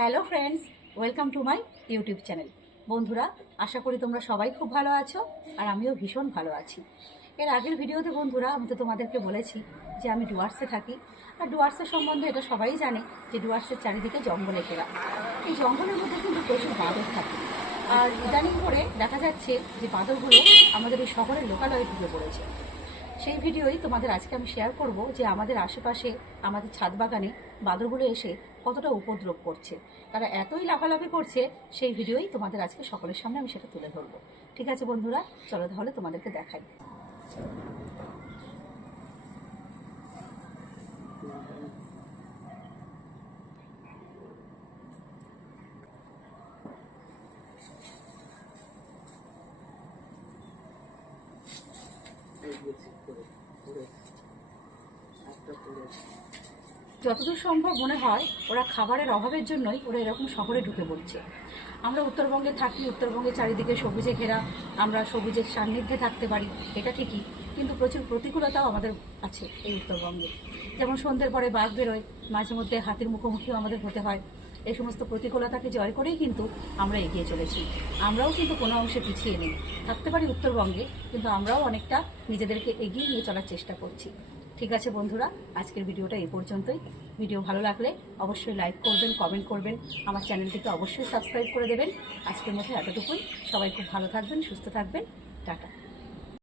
Hello friends, welcome to my YouTube channel. বন্ধুরা, আশা করি তোমরা সবাই খুব ভালো আছো আর আমিও ভীষণ ভালো আছি। এর আগের ভিডিওতে বন্ধুরা আমি তো তোমাদেরকে বলেছি যে আমি ডুয়ার্সে থাকি, আর ডুয়ার্সের সম্বন্ধে এটা সবাই জানে যে ডুয়ার্সের চারিদিকে জঙ্গলে ঘেরা। এই জঙ্গলের মধ্যে কিন্তু প্রচুর বাঁদর থাকে, আর ইদানিং করে দেখা যাচ্ছে যে বাঁদরগুলো আমাদের এই শহরের লোকালয়ে ঢুকে পড়েছে। সেই ভিডিওই তোমাদের আজকে আমি শেয়ার করব যে আমাদের আশেপাশে আমাদের ছাদ বাগানে বাঁদরগুলো এসে কতটা উপদ্রব করছে। তারা এতই লাফালাফি করছে, সেই ভিডিওই তোমাদের আজকে সকলের সামনে আমি সেটা তুলে ধরবো। ঠিক আছে বন্ধুরা, চলো তাহলে তোমাদেরকে দেখাই। যতদূর সম্ভব মনে হয় ওরা খাবারের অভাবের জন্যই ওরা এরকম শহরে ঢুকে পড়ছে। আমরা উত্তরবঙ্গে থাকি, উত্তরবঙ্গের চারিদিকে সবুজে ঘেরা, আমরা সবুজের সান্নিধ্যে থাকতে পারি, এটা ঠিকই, কিন্তু প্রচুর প্রতিকূলতাও আমাদের আছে এই উত্তরবঙ্গে। যেমন সন্ধ্যের পরে বাঘ বেরোয়, মাঝে মধ্যে হাতির মুখোমুখিও আমাদের হতে হয়। এই সমস্ত প্রতিকূলতাকে জয় করেই কিন্তু আমরা এগিয়ে চলেছি। আমরাও কিন্তু কোনো অংশে পিছিয়ে নেই, থাকতে পারি উত্তরবঙ্গে, কিন্তু আমরাও অনেকটা নিজেদেরকে এগিয়ে নিয়ে চলার চেষ্টা করছি। ঠিক আছে বন্ধুরা, আজকের ভিডিওটা এই পর্যন্তই। ভিডিও ভালো লাগলে অবশ্যই লাইক করবেন, কমেন্ট করবেন, আমার চ্যানেলটিকে অবশ্যই সাবস্ক্রাইব করে দেবেন। আজকের মধ্যে এতটুকুই। সবাই খুব ভালো থাকবেন, সুস্থ থাকবেন। টাটা।